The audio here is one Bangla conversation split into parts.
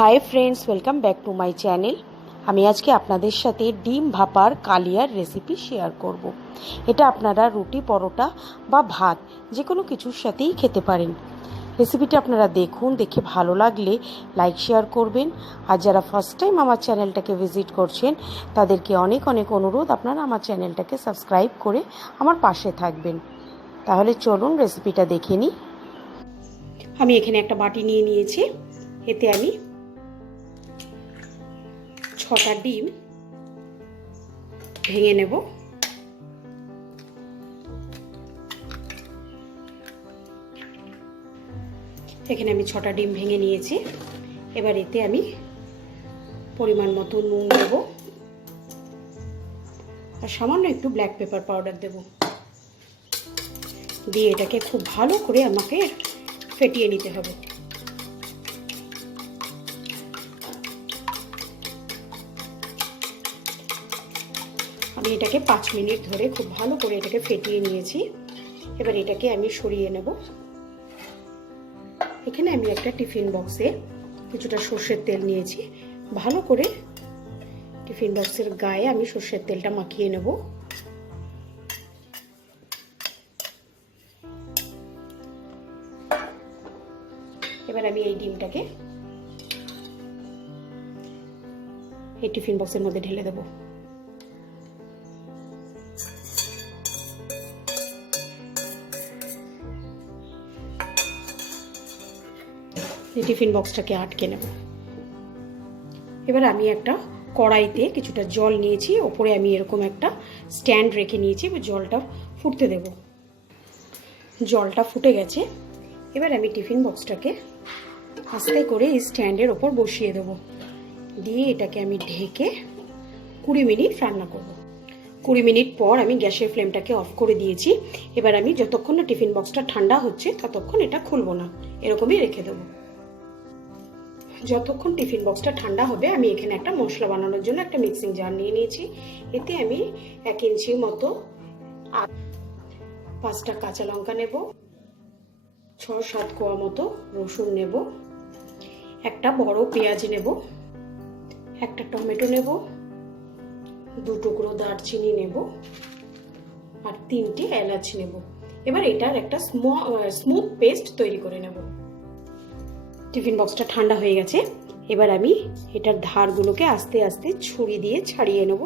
Hi friends, welcome back to my channel. আমি আজকে আপনাদের সাথে ডিম ভাপার কালিয়ার রেসিপি শেয়ার করব। এটা আপনারা রুটি, পরোটা বা ভাত যে কোনো কিছুর সাথেই খেতে পারেন। রেসিপিটা আপনারা দেখুন, দেখে ভালো লাগলে লাইক শেয়ার করবেন। আর যারা ফার্স্ট টাইম আমার চ্যানেলটাকে ভিজিট করছেন তাদেরকে অনেক অনেক অনুরোধ, আপনারা আমার চ্যানেলটাকে সাবস্ক্রাইব করে আমার পাশে থাকবেন। তাহলে চলুন রেসিপিটা দেখে নিই। আমি এখানে একটা বাটি নিয়ে নিয়েছি। এতে আমি 6টা ডিম ভেঙে নেব। এখানে আমি 6টা ডিম ভেঙে নিয়েছি। এবার এতে আমি পরিমাণ মতো নুন দেব আর সামান্য একটু ব্ল্যাক পেপার পাউডার দেব। দিয়ে এটাকে খুব ভালো করে আমাকে ফেটিয়ে নিতে হবে। আমি এটাকে 5 মিনিট ধরে খুব ভালো করে এটাকে ফেটিয়ে নিয়েছি। এবার এটাকে আমি সরিয়ে নেব। এখানে আমি একটা টিফিন বক্সে কিছুটা সর্ষের তেল নিয়েছি। ভালো করে টিফিন বক্সের গায়ে আমি সর্ষের তেলটা মাখিয়ে নেব। এবার আমি এই ডিমটাকে এই টিফিন বক্সের মধ্যে ঢেলে দেব। এই টিফিন বক্সটাকে আটকে নেব। এবার আমি একটা কড়াইতে কিছুটা জল নিয়েছি, ওপরে আমি এরকম একটা স্ট্যান্ড রেখে নিয়েছি। এবার জলটা ফুটতে দেব। জলটা ফুটে গেছে। এবার আমি টিফিন বক্সটাকে আস্তে করে এই স্ট্যান্ডের ওপর বসিয়ে দেব। দিয়ে এটাকে আমি ঢেকে 20 মিনিট রান্না করব। 20 মিনিট পর আমি গ্যাসের ফ্লেমটাকে অফ করে দিয়েছি। এবার আমি যতক্ষণ না টিফিন বক্সটা ঠান্ডা হচ্ছে ততক্ষণ এটা খুলবো না, এরকমই রেখে দেবো। যতক্ষণ টিফিন বক্সটা ঠান্ডা হবে আমি এখানে একটা মশলা বানানোর জন্য একটা মিক্সিং জার নিয়ে নিয়েছি। এতে আমি 1 ইঞ্চি মতো 5টা কাঁচা লঙ্কা নেব, 6-7 কোয়া মতো রসুন নেব, একটা বড় পেঁয়াজ নেব, একটা টমেটো নেব, 2 টুকরো দারচিনি নেব আর 3টে এলাচ নেব। এবার এটার একটা স্মুথ পেস্ট তৈরি করে নেব। টিফিন বক্সটা ঠান্ডা হয়ে গেছে। এবার আমি এটার ধারগুলোকে আস্তে আস্তে ছুরি দিয়ে ছাড়িয়ে নেব।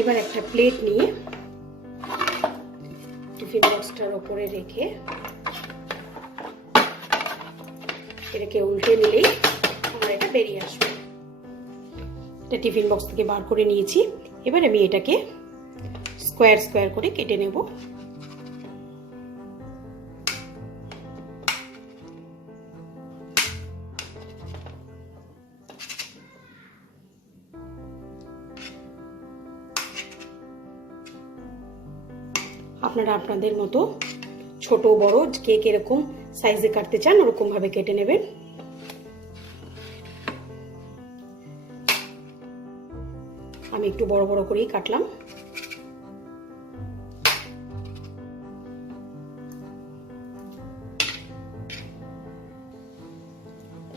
এবার একটা প্লেট নিয়ে টিফিন বক্সটার ওপরে রেখে এটাকে উল্টে নিলেই আমরা এটা বেরিয়ে আসবে। এটা টিফিন বক্স থেকে বার করে নিয়েছি। এবার আমি এটাকে স্কোয়ার স্কোয়ার করে কেটে নেব। আপনারা আপনাদের মতো ছোট বড় কেক এরকম সাইজে কাটতে চান ওরকম ভাবে কেটে নেবেন। আমি একটু বড় বড় করেই কাটলাম।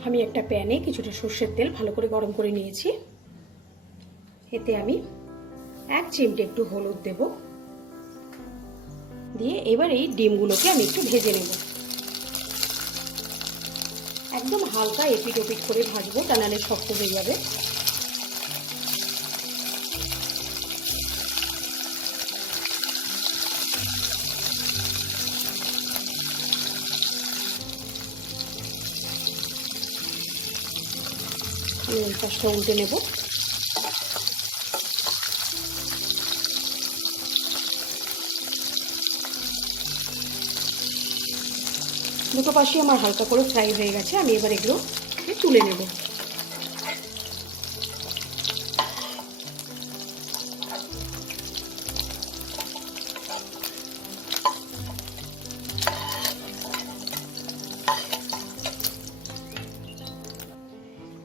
আমি একটা প্যানে কিছুটা সর্ষের তেল ভালো করে গরম করে নিয়েছি। এতে আমি 1 চিমটে একটু হলুদ দেব। দিয়ে এবার এই ডিমগুলোকে আমি একটু ভেজে নেব। একদম হালকা এপিট ওপিট করে ভাজবো, তা নাহলে শক্ত হয়ে যাবে। আমি এই পাশটা উল্টে নেব। দুটো পাশে আমার হালকা করে ফ্রাই হয়ে গেছে। আমি এবার এগুলো তুলে নেব।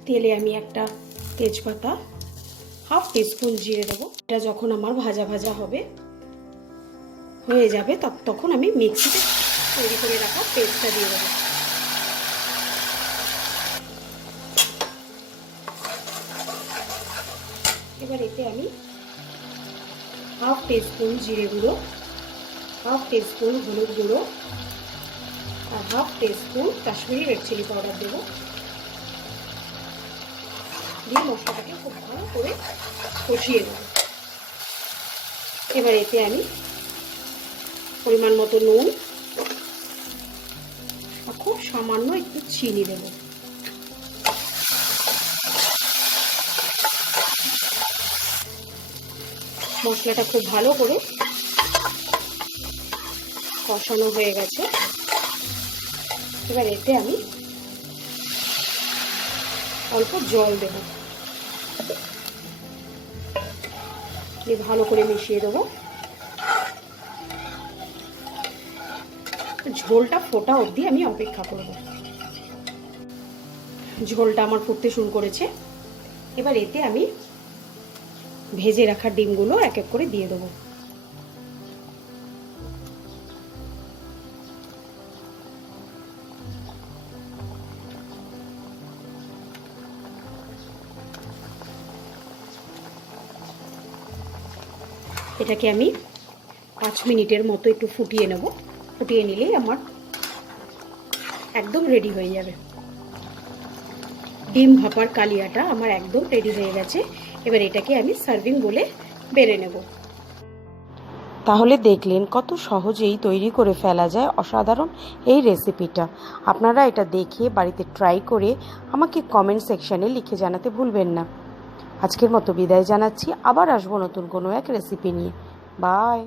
তেলে আমি একটা তেজপাতা হাফ টিস্পুন জিরে দেবো। এটা যখন আমার ভাজা ভাজা হবে হয়ে যাবে তখন আমি মিক্সিতে তৈরি করে রাখা পেস্টটা দিয়ে দেবো। এবার এতে আমি হাফ টিস্পুন জিরে গুঁড়ো, হাফ টিস্পুন হলুদ গুঁড়ো আর half teaspoon Kashmiri red chilli powder দেবো। দিয়ে মশলাটাকে খুব ভালো করে কষিয়ে নেব। এবার এতে আমি পরিমাণ মতো নুন আর খুব সামান্য একটু চিনি দেব। মশলাটা খুব ভালো করে কষানো হয়ে গেছে। এবার এতে আমি অল্প জল দেব, দিয়ে ভালো করে মিশিয়ে দেবো। ঝোলটা ফোটা অবধি আমি অপেক্ষা করব। ঝোলটা আমার ফুটতে শুরু করেছে। এবার এতে আমি ভেজে রাখা ডিমগুলো এক এক করে দিয়ে দেবো। এটাকে আমি 5 মিনিটের মতো একটু ফুটিয়ে নেব। ফুটিয়ে নিলেই আমার একদম রেডি হয়ে যাবে। ডিম ভাপার কালিয়াটা আমার একদম রেডি হয়ে গেছে। এবার এটাকে আমি সার্ভিং বলে বেড়ে নেব। তাহলে দেখলেন কত সহজেই তৈরি করে ফেলা যায় অসাধারণ এই রেসিপিটা। আপনারা এটা দেখে বাড়িতে ট্রাই করে আমাকে কমেন্ট সেকশানে লিখে জানাতে ভুলবেন না। আজকের মতো বিদায় জানাচ্ছি, আবার আসবো নতুন কোনো এক রেসিপি নিয়ে। বাই।